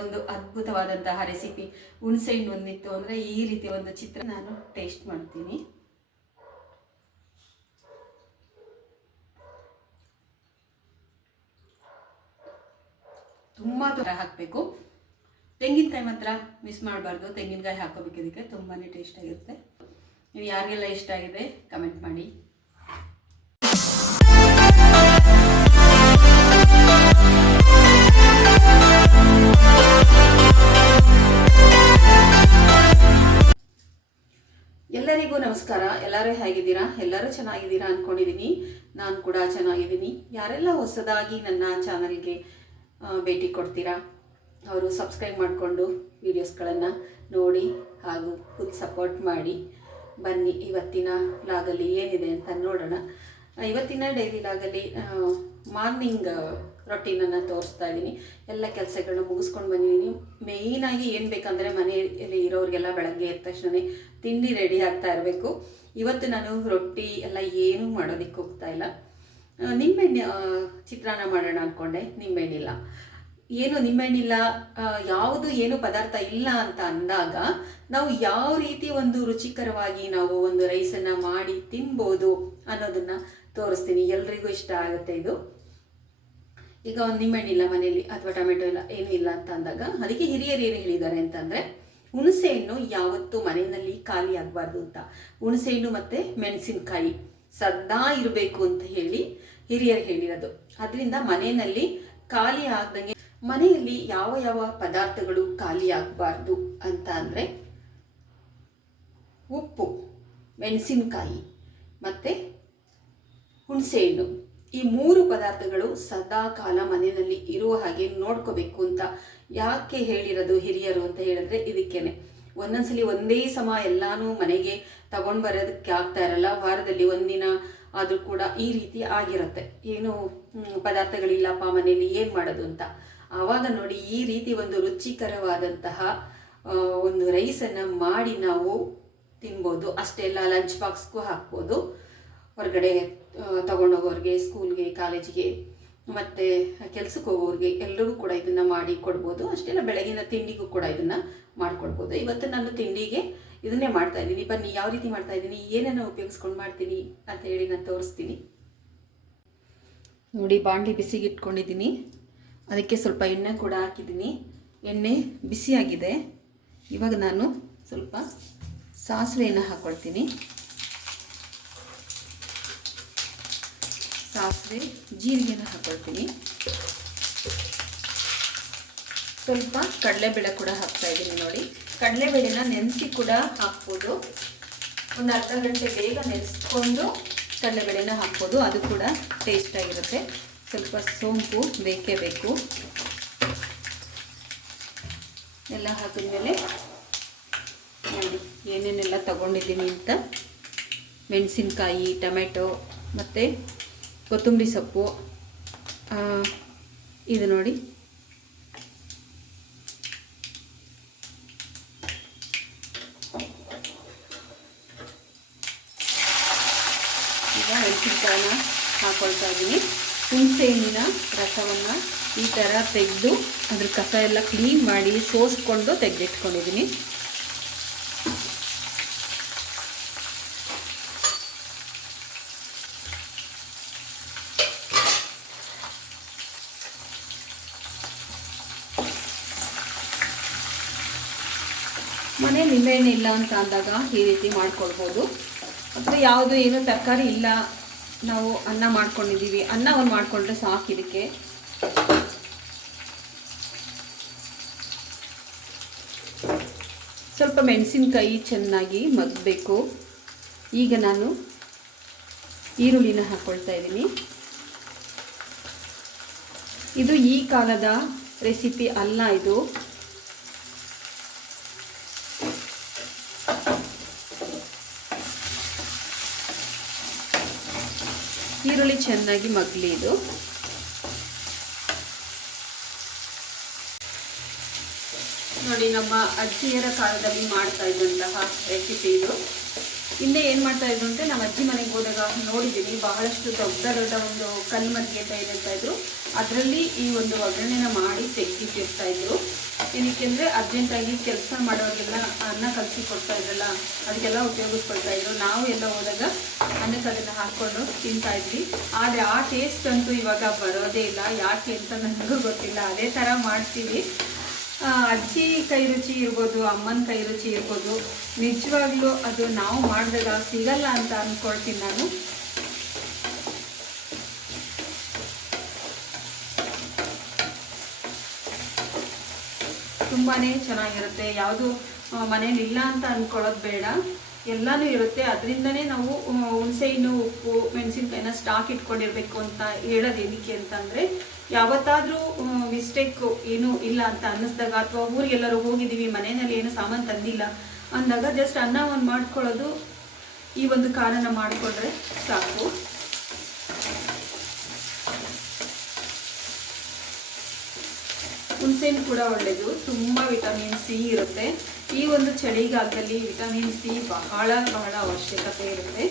ಒಂದು ಅದ್ಭುತವಾದಂತಹ ರೆಸಿಪಿ ಹುಣಸೆ ಹಣ್ಣು ಒಂದಿತ್ತು ಅಂದರೆ ಈ ರೀತಿ ಒಂದು ಚಿತ್ರ ನಾನು ಟೇಸ್ಟ್ ಮಾಡ್ತೀನಿ. ತುಂಬ ಥರ ಹಾಕಬೇಕು. ತೆಂಗಿನಕಾಯಿ ಮಾತ್ರ ಮಿಸ್ ಮಾಡಬಾರ್ದು. ತೆಂಗಿನಕಾಯಿ ಹಾಕೋಬೇಕು. ಇದಕ್ಕೆ ತುಂಬಾ ಟೇಸ್ಟ್ ಆಗಿರುತ್ತೆ. ನೀವು ಯಾರಿಗೆಲ್ಲ ಇಷ್ಟ ಆಗಿದೆ ಕಮೆಂಟ್ ಮಾಡಿ. ಎಲ್ಲರಿಗೂ ನಮಸ್ಕಾರ. ಎಲ್ಲರೂ ಹೇಗಿದ್ದೀರಾ? ಎಲ್ಲರೂ ಚೆನ್ನಾಗಿದ್ದೀರಾ ಅಂದ್ಕೊಂಡಿದ್ದೀನಿ. ನಾನು ಕೂಡ ಚೆನ್ನಾಗಿದ್ದೀನಿ. ಯಾರೆಲ್ಲ ಹೊಸದಾಗಿ ನನ್ನ ಚಾನಲ್ಗೆ ಭೇಟಿ ಕೊಡ್ತೀರಾ ಅವರು ಸಬ್ಸ್ಕ್ರೈಬ್ ಮಾಡಿಕೊಂಡು ವೀಡಿಯೋಸ್ಗಳನ್ನು ನೋಡಿ ಹಾಗೂ ಫುಲ್ ಸಪೋರ್ಟ್ ಮಾಡಿ. ಬನ್ನಿ, ಇವತ್ತಿನ ಲಾಗಲ್ಲಿ ಏನಿದೆ ಅಂತ ನೋಡೋಣ. ಇವತ್ತಿನ ಡೈಲಿ ಲಾಗಲ್ಲಿ ಮಾರ್ನಿಂಗ್ ರೊಟೀನನ್ನು ತೋರಿಸ್ತಾ ಇದ್ದೀನಿ. ಎಲ್ಲ ಕೆಲಸಗಳನ್ನ ಮುಗಿಸ್ಕೊಂಡು ಬಂದಿದ್ದೀನಿ. ಮೇಯ್ನಾಗಿ ಏನು ಬೇಕಂದರೆ ಮನೆಯಲ್ಲಿ ಇರೋರಿಗೆಲ್ಲ ಬೆಳಗ್ಗೆ ಎದ್ದ ತಕ್ಷಣ ತಿಂಡಿ ರೆಡಿ ಆಗ್ತಾ ಇರಬೇಕು. ಇವತ್ತು ನಾನು ರೊಟ್ಟಿ ಎಲ್ಲ ಏನೂ ಮಾಡೋದಕ್ಕೆ ಹೋಗ್ತಾ ಇಲ್ಲ. ನಿಂಬೆಹಣ್ಣು ಚಿತ್ರಾನ್ನ ಮಾಡೋಣ ಅಂದ್ಕೊಂಡೆ. ನಿಂಬೆಹಣ್ಣಿಲ್ಲ, ನಿಂಬೆಹಣ್ಣಿಲ್ಲ, ಯಾವುದು ಏನು ಪದಾರ್ಥ ಇಲ್ಲ ಅಂತ ಅಂದಾಗ ನಾವು ಯಾವ ರೀತಿ ಒಂದು ರುಚಿಕರವಾಗಿ ನಾವು ಒಂದು ರೈಸನ್ನು ಮಾಡಿ ತಿನ್ಬೋದು ಅನ್ನೋದನ್ನು ತೋರಿಸ್ತೀನಿ. ಎಲ್ರಿಗೂ ಇಷ್ಟ ಆಗುತ್ತೆ ಇದು. ಈಗ ಒಂದು ನಿಂಬೆಹಣ್ಣಿಲ್ಲ ಮನೆಯಲ್ಲಿ ಅಥವಾ ಟೊಮೆಟೊ ಇಲ್ಲ, ಏನೂ ಇಲ್ಲ ಅಂತ ಅಂದಾಗ ಅದಕ್ಕೆ ಹಿರಿಯರು ಏನು ಹೇಳಿದ್ದಾರೆ ಅಂತಂದರೆ ಹುಣಸೆ ಹಣ್ಣು ಯಾವತ್ತೂ ಮನೆಯಲ್ಲಿ ಖಾಲಿ ಆಗಬಾರ್ದು ಅಂತ. ಹುಣಸೆ ಹಣ್ಣು ಮತ್ತು ಮೆಣಸಿನಕಾಯಿ ಸದಾ ಇರಬೇಕು ಅಂತ ಹೇಳಿ ಹಿರಿಯರು ಹೇಳಿರೋದು. ಅದರಿಂದ ಮನೆಯಲ್ಲಿ ಖಾಲಿ ಆಗ್ದಂಗೆ ಮನೆಯಲ್ಲಿ ಯಾವ ಯಾವ ಪದಾರ್ಥಗಳು ಖಾಲಿ ಆಗಬಾರ್ದು ಅಂತ ಅಂದರೆ ಉಪ್ಪು, ಮೆಣಸಿನಕಾಯಿ ಮತ್ತು ಹುಣಸೆ ಹಣ್ಣು, ಈ 3 ಪದಾರ್ಥಗಳು ಸದಾ ಕಾಲ ಮನೆಯಲ್ಲಿ ಇರುವ ಹಾಗೆ ನೋಡ್ಕೋಬೇಕು ಅಂತ ಯಾಕೆ ಹೇಳಿರೋದು ಹಿರಿಯರು ಅಂತ ಹೇಳಿದ್ರೆ ಇದಕ್ಕೇನೆ. ಒಂದೊಂದ್ಸಲಿ ಒಂದೇ ಸಮ ಎಲ್ಲಾನು ಮನೆಗೆ ತಗೊಂಡು ಬರೋದಕ್ಕೆ ಆಗ್ತಾ ಇರಲ್ಲ. ವಾರದಲ್ಲಿ ಒಂದಿನ ಆದರೂ ಕೂಡ ಈ ರೀತಿ ಆಗಿರುತ್ತೆ. ಏನು ಪದಾರ್ಥಗಳಿಲ್ಲಪ್ಪ ಮನೆಯಲ್ಲಿ ಏನು ಮಾಡೋದು ಅಂತ. ಆವಾಗ ನೋಡಿ ಈ ರೀತಿ ಒಂದು ರುಚಿಕರವಾದಂತಹ ಒಂದು ರೈಸನ್ನು ಮಾಡಿ ನಾವು ತಿನ್ಬೋದು. ಅಷ್ಟೆಲ್ಲ ಲಂಚ್ ಬಾಕ್ಸ್ಗೂ ಹಾಕ್ಬೋದು. ಹೊರಗಡೆ ತಗೊಂಡೋಗೋರಿಗೆ, ಸ್ಕೂಲ್ಗೆ, ಕಾಲೇಜಿಗೆ ಮತ್ತು ಕೆಲ್ಸಕ್ಕೆ ಹೋಗೋರಿಗೆ ಎಲ್ರಿಗೂ ಕೂಡ ಇದನ್ನು ಮಾಡಿ ಕೊಡ್ಬೋದು. ಅಷ್ಟೆಲ್ಲ ಬೆಳಗಿನ ತಿಂಡಿಗೂ ಕೂಡ ಇದನ್ನು ಮಾಡಿಕೊಡ್ಬೋದು. ಇವತ್ತು ನಾನು ತಿಂಡಿಗೆ ಇದನ್ನೇ ಮಾಡ್ತಾಯಿದ್ದೀನಿ. ಬನ್ನಿ ಯಾವ ರೀತಿ ಮಾಡ್ತಾಯಿದ್ದೀನಿ, ಏನೇನೋ ಉಪಯೋಗಿಸ್ಕೊಂಡು ಮಾಡ್ತೀನಿ ಅಂತ ಹೇಳಿ ನಾನು ತೋರಿಸ್ತೀನಿ. ನೋಡಿ, ಬಾಂಡ್ಲಿ ಬಿಸಿಗೆ ಇಟ್ಕೊಂಡಿದ್ದೀನಿ. ಅದಕ್ಕೆ ಸ್ವಲ್ಪ ಎಣ್ಣೆ ಕೂಡ ಹಾಕಿದ್ದೀನಿ. ಎಣ್ಣೆ ಬಿಸಿಯಾಗಿದೆ. ಇವಾಗ ನಾನು ಸ್ವಲ್ಪ ಸಾಸಿವೆಯನ್ನು ಹಾಕ್ಕೊಳ್ತೀನಿ. ಸಾಸಿವೆ, ಜೀರಿಗೆನ ಹಾಕ್ಕೊಳ್ತೀನಿ. ಸ್ವಲ್ಪ ಕಡಲೆಬೇಳೆ ಕೂಡ ಹಾಕ್ತಾ ಇದ್ದೀನಿ. ನೋಡಿ, ಕಡಲೆಬೇಳೆನ ನೆನೆಸಿ ಕೂಡ ಹಾಕ್ಬೋದು. ಒಂದು ಅರ್ಧ ಗಂಟೆ ಬೇಗ ನೆನೆಸ್ಕೊಂಡು ಕಡಲೆಬೇಳೆನ ಹಾಕ್ಬೋದು. ಅದು ಕೂಡ ಟೇಸ್ಟ್ ಆಗಿರುತ್ತೆ. ಸ್ವಲ್ಪ ಸೋಂಪು ಬೇಕೇ ಬೇಕು. ಎಲ್ಲ ಹಾಕಿದ್ಮೇಲೆ ನೋಡಿ ಏನೇನೆಲ್ಲ ತಗೊಂಡಿದ್ದೀನಿ ಅಂತ. ಮೆಣಸಿನ್ಕಾಯಿ, ಟೊಮೆಟೊ ಮತ್ತು ಕೊತ್ತಂಬರಿ ಸೊಪ್ಪು, ಇದು ನೋಡಿ ಈಗ ಮೆಣಸಿನ್ಕಾಯಿನ ಹಾಕ್ಕೊಳ್ತಾ ಇದ್ದೀನಿ. ಹುಣಸೆ ಹಣ್ಣಿನ ರಸವನ್ನು ಈ ಥರ ತೆಗೆದು ಅದ್ರ ಕಸ ಎಲ್ಲ ಕ್ಲೀನ್ ಮಾಡಿ ಸೋಸ್ಕೊಂಡು ತೆಗೆದಿಟ್ಕೊಂಡಿದ್ದೀನಿ. ಮನೆ ನಿಂಬೆಹಣ್ಣು ಇಲ್ಲ ಅಂತ ಅಂದಾಗ ಈ ರೀತಿ ಮಾಡ್ಕೊಳ್ಬೋದು. ಅಥವಾ ಯಾವುದು ಏನೂ ತರಕಾರಿ ಇಲ್ಲ, ನಾವು ಅನ್ನ ಮಾಡ್ಕೊಂಡಿದ್ದೀವಿ, ಅನ್ನ ಒಂದು ಮಾಡಿಕೊಂಡ್ರೆ ಸಾಕು. ಇದಕ್ಕೆ ಸ್ವಲ್ಪ ಮೆಣಸಿನಕಾಯಿ ಚೆನ್ನಾಗಿ ಮಗ್ಗಬೇಕು. ಈಗ ನಾನು ಈರುಳ್ಳಿನ ಹಾಕ್ಕೊಳ್ತಾ ಇದ್ದೀನಿ. ಇದು ಈ ಕಾಲದ ರೆಸಿಪಿ ಅಲ್ಲ. ಇದು ಈರುಳ್ಳಿ ಚೆನ್ನಾಗಿ ಮಗ್ಲಿ. ಇದು ನೋಡಿ, ನಮ್ಮ ಅಜ್ಜಿಯರ ಕಾಲದಲ್ಲಿ ಮಾಡ್ತಾ ಇದ್ದಂತಹ ರೆಸಿಪಿ ಇದು. ಹಿಂದೆ ಏನು ಮಾಡ್ತಾ ಇದ್ರು ಅಂದರೆ ನಮ್ಮ ಅಜ್ಜಿ ಮನೆಗೆ ಹೋದಾಗ ನೋಡಿದ್ದೀನಿ, ಬಹಳಷ್ಟು ದೊಡ್ಡ ದೊಡ್ಡ ಒಂದು ಕಲ್ಲು ಮದ್ಗೆ ಅಂತ ಏನಿರ್ತಾ ಇದ್ರು, ಅದರಲ್ಲಿ ಈ ಒಂದು ಒಗ್ಗರಣೆನ ಮಾಡಿ ತೆಗೆದಿಟ್ಟಿರ್ತಾ ಇದ್ರು. ಏನಕ್ಕೆ ಅಂದರೆ ಅರ್ಜೆಂಟಾಗಿ ಕೆಲಸ ಮಾಡೋರಿಗೆಲ್ಲ ಅನ್ನ ಕಲಸಿ ಕೊಡ್ತಾ ಇದ್ರಲ್ಲ, ಅದಕ್ಕೆಲ್ಲ ಉಪಯೋಗಿಸ್ಕೊಳ್ತಾ ಇದ್ರು. ನಾವು ಎಲ್ಲ ಹೋದಾಗ ಅನ್ನಕ್ಕೆ ಅದನ್ನು ಹಾಕ್ಕೊಂಡು ತಿಂತಾಯಿದ್ವಿ. ಆದರೆ ಆ ಟೇಸ್ಟ್ ಅಂತೂ ಇವಾಗ ಬರೋದೇ ಇಲ್ಲ, ಯಾಕೆ ಅಂತ ನನಗೂ ಗೊತ್ತಿಲ್ಲ. ಅದೇ ಥರ ಮಾಡ್ತೀವಿ. ಅಜ್ಜಿ ಕೈ ರುಚಿ ಇರ್ಬೋದು, ಅಮ್ಮನ ಕೈ ರುಚಿ ಇರ್ಬೋದು, ನಿಜವಾಗ್ಲೂ ಅದು ನಾವು ಮಾಡಿದಾಗ ಸಿಗಲ್ಲ ಅಂತ ಅಂದ್ಕೊಳ್ತೀನಿ ನಾನು. ತುಂಬಾ ಚೆನ್ನಾಗಿರುತ್ತೆ. ಯಾವುದು ಮನೇಲಿ ಇಲ್ಲ ಅಂತ ಅಂದ್ಕೊಳ್ಳೋದು ಬೇಡ, ಎಲ್ಲನೂ ಇರುತ್ತೆ. ಅದರಿಂದನೇ ನಾವು ಹುಣಸೆಹಣ್ಣು, ಉಪ್ಪು, ಮೆಣಸಿನ್ಕಾಯಿನ ಸ್ಟಾಕ್ ಇಟ್ಕೊಂಡಿರ್ಬೇಕು ಅಂತ ಹೇಳೋದು ಏನಕ್ಕೆ ಅಂತಂದರೆ, ಯಾವತ್ತಾದರೂ ಮಿಸ್ಟೇಕು ಏನೂ ಇಲ್ಲ ಅಂತ ಅನ್ನಿಸ್ದಾಗ, ಅಥವಾ ಊರಿಗೆಲ್ಲರೂ ಹೋಗಿದ್ದೀವಿ, ಮನೆಯಲ್ಲಿ ಏನು ಸಾಮಾನು ತಂದಿಲ್ಲ ಅಂದಾಗ ಜಸ್ಟ್ ಅನ್ನ ಒಂದು ಮಾಡ್ಕೊಳ್ಳೋದು, ಈ ಒಂದು ಕಾರಣ ಮಾಡಿಕೊಂಡ್ರೆ ಸಾಕು. ಹುಣಸೆಹಣ್ಣು ಕೂಡ ಒಳ್ಳೆಯದು, ತುಂಬ ವಿಟಮಿನ್ ಸಿ ಇರುತ್ತೆ. ಈ ಒಂದು ಚಳಿಗಾಲದಲ್ಲಿ ವಿಟಮಿನ್ ಸಿ ಬಹಳ ಬಹಳ ಅವಶ್ಯಕತೆ ಇರುತ್ತೆ.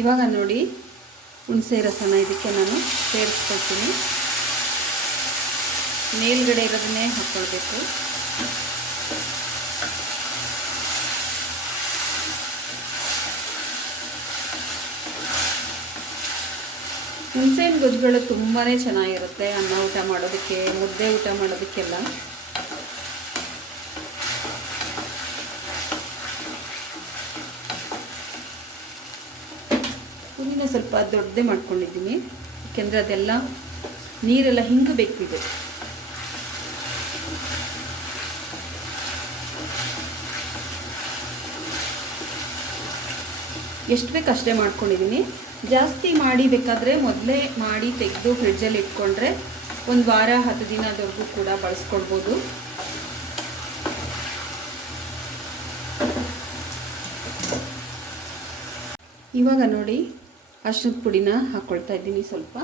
ಇವಾಗ ನೋಡಿ ಹುಣಸೆ ರಸನ ಇದಕ್ಕೆ ನಾನು ಸೇರಿಸ್ಕೊಳ್ತೀನಿ. ಮೇಲ್ಗಡೆ ಇರೋದನ್ನೇ ಹಾಕ್ಕೊಳ್ಬೇಕು. ಹುಣಸೆಹಣ್ಣು ಗೊಜ್ಜುಗಳು ತುಂಬಾ ಚೆನ್ನಾಗಿರುತ್ತೆ ಅನ್ನ ಊಟ ಮಾಡೋದಕ್ಕೆ, ಮುದ್ದೆ ಊಟ ಮಾಡೋದಕ್ಕೆಲ್ಲ. ಪುದೀನ ಸ್ವಲ್ಪ ದೊಡ್ಡದೇ ಮಾಡ್ಕೊಂಡಿದ್ದೀನಿ, ಯಾಕೆಂದರೆ ಅದೆಲ್ಲ ನೀರೆಲ್ಲ ಹಿಂಗಬೇಕಿದೆ. ಎಷ್ಟು ಬೇಕು ಅಷ್ಟೇ ಮಾಡ್ಕೊಂಡಿದ್ದೀನಿ. ಜಾಸ್ತಿ ಮಾಡಿ ಬೇಕಾದರೆ ಮೊದಲೇ ಮಾಡಿ ತೆಗೆದು ಫ್ರಿಡ್ಜಲ್ಲಿ ಇಟ್ಕೊಂಡ್ರೆ ಒಂದು ವಾರ 10 ದಿನದವರೆಗೂ ಕೂಡ ಬಳಸ್ಕೊಳ್ಬೋದು. ಇವಾಗ ನೋಡಿ ಅರಿಶಿನದ ಪುಡಿನ ಹಾಕ್ಕೊಳ್ತಾ ಇದ್ದೀನಿ ಸ್ವಲ್ಪ.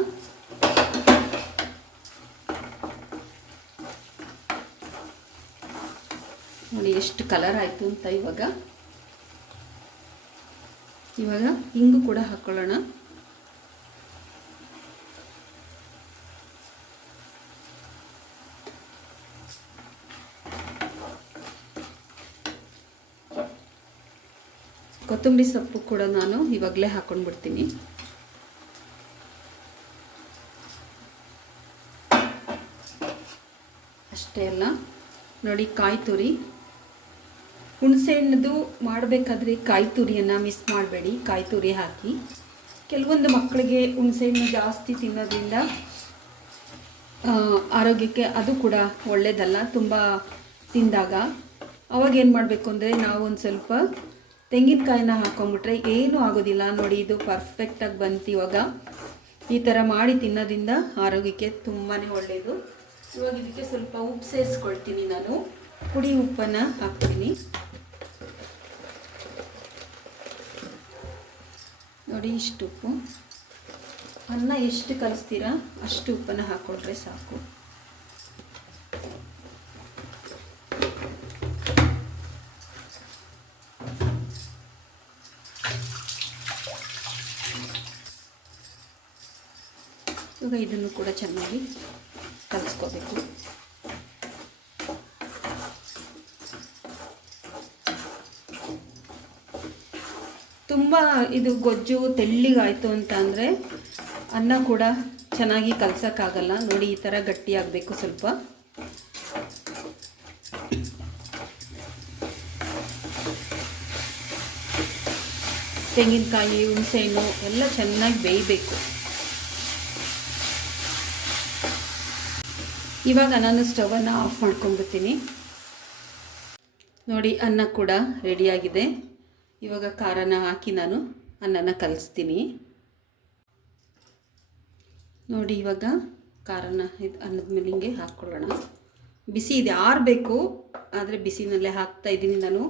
ನೋಡಿ ಎಷ್ಟು ಕಲರ್ ಆಯಿತು ಅಂತ. ಇವಾಗ ಹಿಂಗು ಕೂಡ ಹಾಕ್ಕೊಳ್ಳೋಣ. ಕೊತ್ತಂಬರಿ ಸೊಪ್ಪು ಕೂಡ ನಾನು ಇವಾಗಲೇ ಹಾಕ್ಕೊಂಡ್ಬಿಡ್ತೀನಿ. ಅಷ್ಟೇ ಅಲ್ಲ ನೋಡಿ, ಕಾಯಿ ತುರಿ. ಹುಣಸೆಹಣ್ಣದು ಮಾಡಬೇಕಾದ್ರೆ ಕಾಯಿ ತುರಿಯನ್ನು ಮಿಸ್ ಮಾಡಬೇಡಿ, ಕಾಯಿ ತುರಿ ಹಾಕಿ. ಕೆಲವೊಂದು ಮಕ್ಕಳಿಗೆ ಹುಣಸೆಹಣ್ಣು ಜಾಸ್ತಿ ತಿನ್ನೋದ್ರಿಂದ ಆರೋಗ್ಯಕ್ಕೆ ಅದು ಕೂಡ ಒಳ್ಳೆಯದಲ್ಲ ತುಂಬ ತಿಂದಾಗ. ಅವಾಗ ಏನು ಮಾಡಬೇಕು ಅಂದರೆ, ನಾವು ಒಂದು ಸ್ವಲ್ಪ ತೆಂಗಿನಕಾಯಿನ ಹಾಕೊಂಡ್ಬಿಟ್ರೆ ಏನೂ ಆಗೋದಿಲ್ಲ. ನೋಡಿ ಇದು ಪರ್ಫೆಕ್ಟಾಗಿ ಬಂತು. ಇವಾಗ ಈ ಥರ ಮಾಡಿ ತಿನ್ನೋದ್ರಿಂದ ಆರೋಗ್ಯಕ್ಕೆ ತುಂಬಾ ಒಳ್ಳೆಯದು. ಇವಾಗ ಇದಕ್ಕೆ ಸ್ವಲ್ಪ ಉಪ್ಪು ಸೇರಿಸ್ಕೊಳ್ತೀನಿ ನಾನು. ಪುಡಿ ಉಪ್ಪನ್ನು ಹಾಕ್ತೀನಿ. ನೋಡಿ ಇಷ್ಟು ಉಪ್ಪು. ಅನ್ನ ಎಷ್ಟು ಕಲಿಸ್ತೀರಾ ಅಷ್ಟು ಉಪ್ಪನ್ನು ಹಾಕ್ಕೊಂಡ್ರೆ ಸಾಕು. ಇವಾಗ ಇದನ್ನು ಕೂಡ ಚೆನ್ನಾಗಿ ಕಲಿಸ್ಕೋಬೇಕು. ತುಂಬ ಇದು ಗೊಜ್ಜು ತೆಳ್ಳಿಗಾಯಿತು ಅಂತ ಅಂದರೆ ಅನ್ನ ಕೂಡ ಚೆನ್ನಾಗಿ ಕಲಸೋಕ್ಕಾಗಲ್ಲ. ನೋಡಿ ಈ ಥರ ಗಟ್ಟಿಯಾಗಬೇಕು ಸ್ವಲ್ಪ. ತೆಂಗಿನಕಾಯಿ, ಹುಣಸೆಹಣ್ಣು ಎಲ್ಲ ಚೆನ್ನಾಗಿ ಬೇಯಬೇಕು. ಇವಾಗ ನಾನು ಸ್ಟವನ್ನು ಆಫ್ ಮಾಡ್ಕೊಂಡ್ಬಿಡ್ತೀನಿ. ನೋಡಿ ಅನ್ನ ಕೂಡ ರೆಡಿಯಾಗಿದೆ. ಇವಾಗ ಖಾರನ ಹಾಕಿ ನಾನು ಅನ್ನನ ಕಲಿಸ್ತೀನಿ. ನೋಡಿ ಇವಾಗ ಖಾರನ ಅನ್ನದ ಮೇಲೆ ಹಿಂಗೆ ಹಾಕ್ಕೊಳ್ಳೋಣ. ಬಿಸಿ ಇದೆ, ಆರಬೇಕು, ಆದರೆ ಬಿಸಿನಲ್ಲೇ ಹಾಕ್ತಾ ಇದ್ದೀನಿ ನಾನು.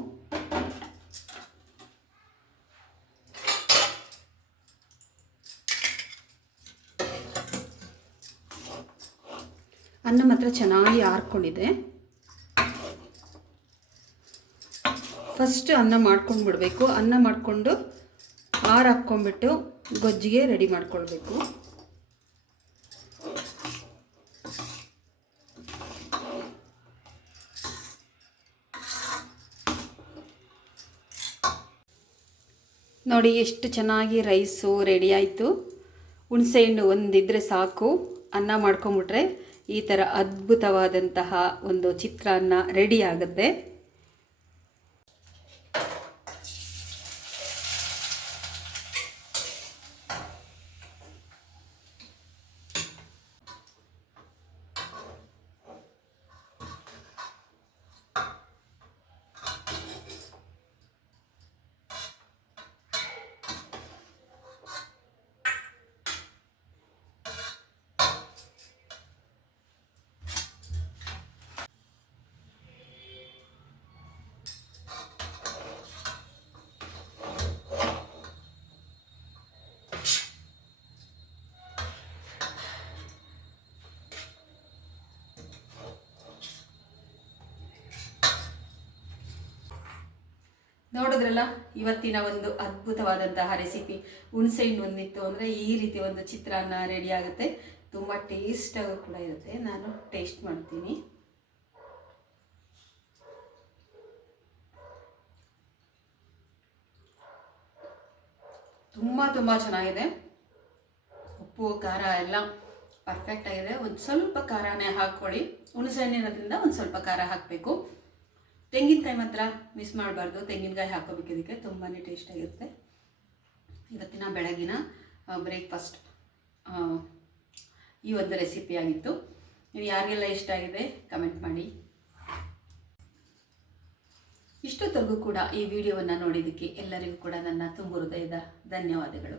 ಅನ್ನ ಮಾತ್ರ ಚೆನ್ನಾಗಿ ಆರ್ಕೊಂಡಿದೆ. ಫಸ್ಟ್ ಅನ್ನ ಮಾಡ್ಕೊಂಡು ಬಿಡಬೇಕು. ಅನ್ನ ಮಾಡಿಕೊಂಡು ಆರು ಹಾಕ್ಕೊಂಬಿಟ್ಟು ಗೊಜ್ಜಿಗೆ ರೆಡಿ ಮಾಡ್ಕೊಳ್ಬೇಕು. ನೋಡಿ ಎಷ್ಟು ಚೆನ್ನಾಗಿ ರೈಸು ರೆಡಿ ಆಯಿತು. ಹುಣಸೆಹಣ್ಣು ಒಂದಿದ್ರೆ ಸಾಕು, ಅನ್ನ ಮಾಡ್ಕೊಂಬಿಟ್ರೆ ಈ ಥರ ಅದ್ಭುತವಾದಂತಹ ಒಂದು ಚಿತ್ರಾನ್ನ ರೆಡಿ ಆಗುತ್ತೆ. ನೋಡಿದ್ರಲ್ಲ, ಇವತ್ತಿನ ಒಂದು ಅದ್ಭುತವಾದಂತಹ ರೆಸಿಪಿ. ಹುಣಸೆಹಣ್ಣು ಒಂದಿತ್ತು ಅಂದರೆ ಈ ರೀತಿ ಒಂದು ಚಿತ್ರಾನ್ನ ರೆಡಿ ಆಗುತ್ತೆ. ತುಂಬ ಟೇಸ್ಟಾಗೂ ಕೂಡ ಇರುತ್ತೆ. ನಾನು ಟೇಸ್ಟ್ ಮಾಡ್ತೀನಿ. ತುಂಬ ಚೆನ್ನಾಗಿದೆ. ಉಪ್ಪು ಖಾರ ಎಲ್ಲ ಪರ್ಫೆಕ್ಟ್ ಆಗಿದೆ. ಒಂದು ಸ್ವಲ್ಪ ಖಾರನೇ ಹಾಕ್ಕೊಳ್ಳಿ. ಹುಣಸೆಹಣ್ಣಿರೋದ್ರಿಂದ ಒಂದು ಸ್ವಲ್ಪ ಖಾರ ಹಾಕಬೇಕು. ತೆಂಗಿನಕಾಯಿ ಮಾತ್ರ ಮಿಸ್ ಮಾಡಬಾರ್ದು. ತೆಂಗಿನಕಾಯಿ ಹಾಕೋಬೇಕು. ಇದಕ್ಕೆ ತುಂಬಾ ಟೇಸ್ಟಾಗಿರುತ್ತೆ. ಇವತ್ತಿನ ಬೆಳಗಿನ ಬ್ರೇಕ್ಫಾಸ್ಟ್ ಈ ಒಂದು ರೆಸಿಪಿ ಆಗಿತ್ತು. ನೀವು ಯಾರಿಗೆಲ್ಲ ಇಷ್ಟ ಆಗಿದೆ ಕಮೆಂಟ್ ಮಾಡಿ. ಇಷ್ಟೊತ್ತರೆಗೂ ಕೂಡ ಈ ವಿಡಿಯೋವನ್ನು ನೋಡಿದ್ದಕ್ಕೆ ಎಲ್ಲರಿಗೂ ಕೂಡ ನನ್ನ ತುಂಬ ಹೃದಯದ ಧನ್ಯವಾದಗಳು.